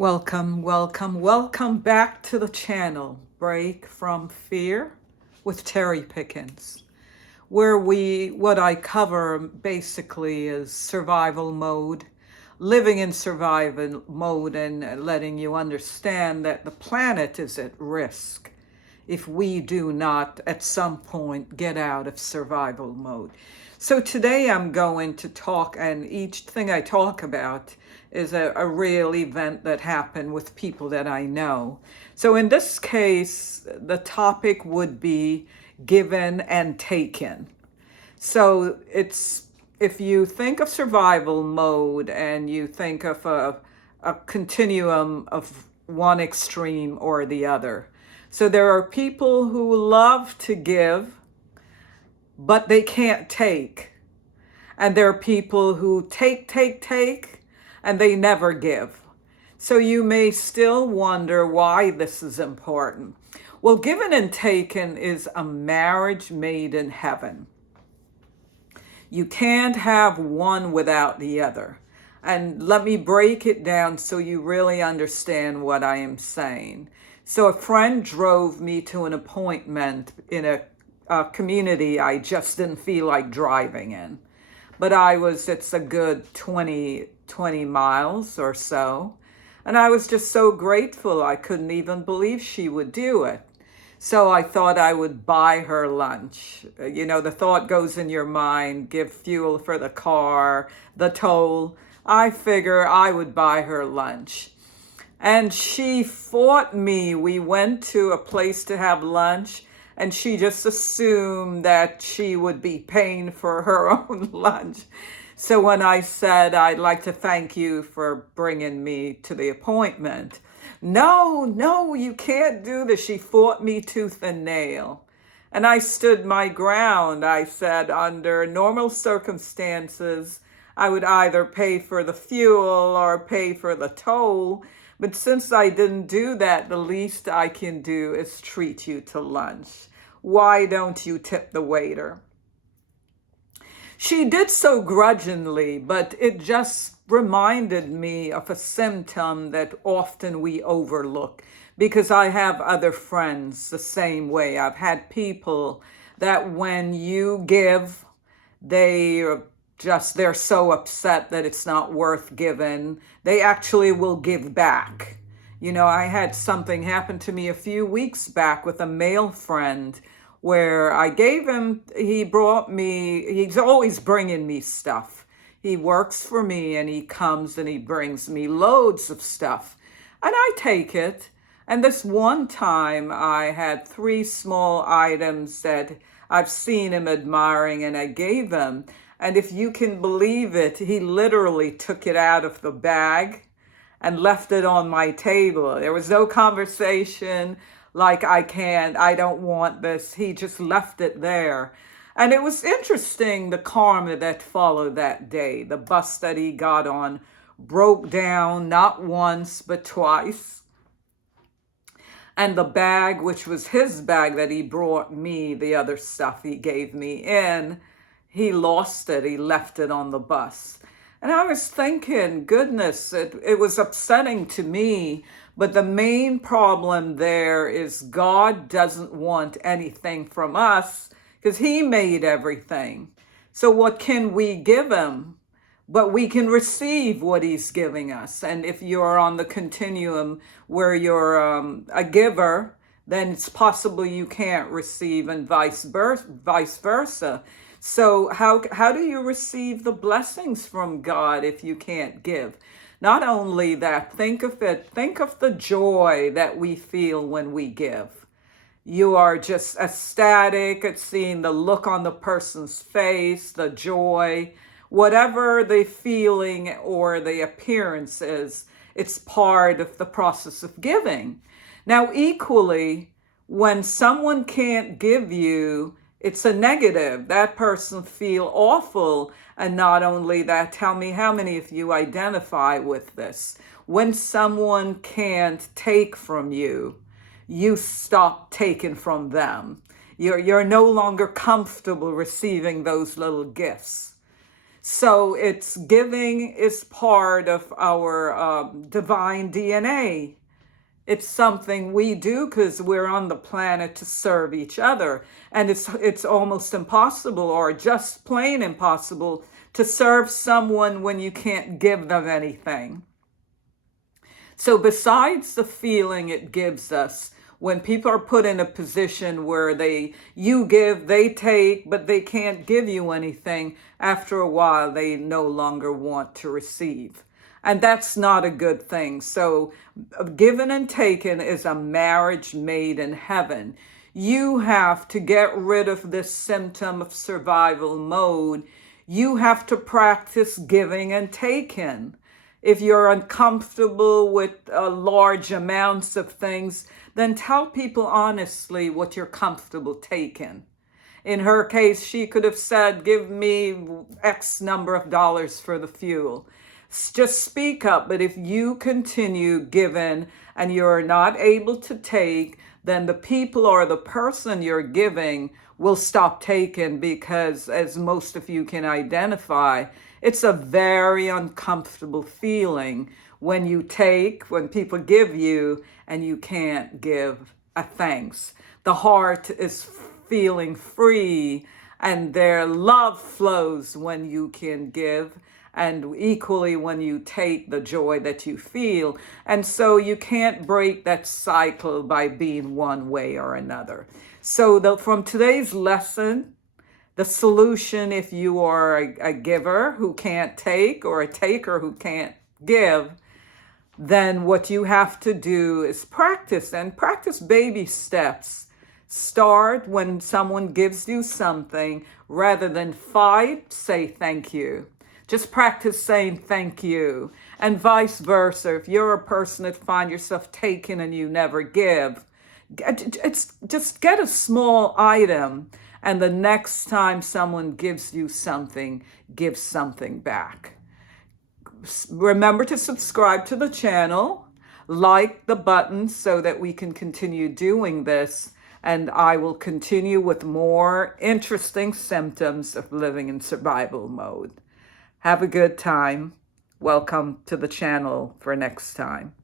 Welcome back to the channel, Break from Fear with Terry Pickens, where what I cover basically is survival mode, living in survival mode and letting you understand that the planet is at risk if we do not at some point get out of survival mode. So today I'm going to talk, and each thing I talk about is a real event that happened with people that I know. So in this case, the topic would be given and taken. So if you think of survival mode and you think of a continuum of one extreme or the other. So there are people who love to give, but they can't take. And there are people who take, and they never give. So you may still wonder why this is important. Well, given and taken is a marriage made in heaven. You can't have one without the other. And let me break it down so you really understand what I am saying. So a friend drove me to an appointment in a community I just didn't feel like driving in. But it's a good 20 miles or so. And I was just so grateful. I couldn't even believe she would do it. So I thought I would buy her lunch. The thought goes in your mind, give fuel for the car, the toll. I figure I would buy her lunch. And she fought me. We went to a place to have lunch, and she just assumed that she would be paying for her own lunch. So when I said, I'd like to thank you for bringing me to the appointment, no, you can't do this. She fought me tooth and nail. And I stood my ground. I said, under normal circumstances, I would either pay for the fuel or pay for the toll. But since I didn't do that, the least I can do is treat you to lunch. Why don't you tip the waiter? She did so grudgingly, but it just reminded me of a symptom that often we overlook, because I have other friends the same way. I've had people that when you give, they're so upset that it's not worth giving. They actually will give back. I had something happen to me a few weeks back with a male friend where I gave him, he's always bringing me stuff. He works for me and he comes and he brings me loads of stuff. And I take it. And this one time I had 3 small items that I've seen him admiring and I gave him. And if you can believe it, he literally took it out of the bag and left it on my table. There was no conversation like I don't want this. He just left it there. And it was interesting, the karma that followed that day. The bus that he got on broke down not once, but twice. And the bag, which was his bag that he brought me, the other stuff he gave me in, he lost it. He left it on the bus. And I was thinking, goodness, it was upsetting to me. But the main problem there is God doesn't want anything from us because he made everything. So what can we give him? But we can receive what he's giving us. And if you're on the continuum where you're a giver, then it's possible you can't receive, and vice versa. So how do you receive the blessings from God if you can't give? Not only that, think of the joy that we feel when we give. You are just ecstatic at seeing the look on the person's face, the joy, whatever the feeling or the appearance is, it's part of the process of giving. Now, equally, when someone can't give you, it's a negative. That person feel awful. And not only that, tell me how many of you identify with this. When someone can't take from you, you stop taking from them. You're no longer comfortable receiving those little gifts. So it's giving is part of our divine DNA. It's something we do because we're on the planet to serve each other. And it's almost impossible, or just plain impossible, to serve someone when you can't give them anything. So besides the feeling it gives us, when people are put in a position where you give, they take, but they can't give you anything, after a while they no longer want to receive. And that's not a good thing. So given and taken is a marriage made in heaven. You have to get rid of this symptom of survival mode. You have to practice giving and taking. If you're uncomfortable with large amounts of things, then tell people honestly what you're comfortable taking. In her case, she could have said, give me X number of dollars for the fuel. Just speak up. But if you continue giving and you're not able to take, then the people or the person you're giving will stop taking, because, as most of you can identify, it's a very uncomfortable feeling when you take, when people give you and you can't give a thanks. The heart is feeling free, and their love flows when you can give, and equally when you take, the joy that you feel. And so you can't break that cycle by being one way or another. So from today's lesson, the solution, if you are a giver who can't take, or a taker who can't give, then what you have to do is practice, and practice baby steps. Start when someone gives you something. Rather than fight, say thank you. Just practice saying thank you, and vice versa. If you're a person that find yourself taking and you never give, it's just get a small item, and the next time someone gives you something, give something back. Remember to subscribe to the channel, like the button so that we can continue doing this, and I will continue with more interesting symptoms of living in survival mode. Have a good time. Welcome to the channel for next time.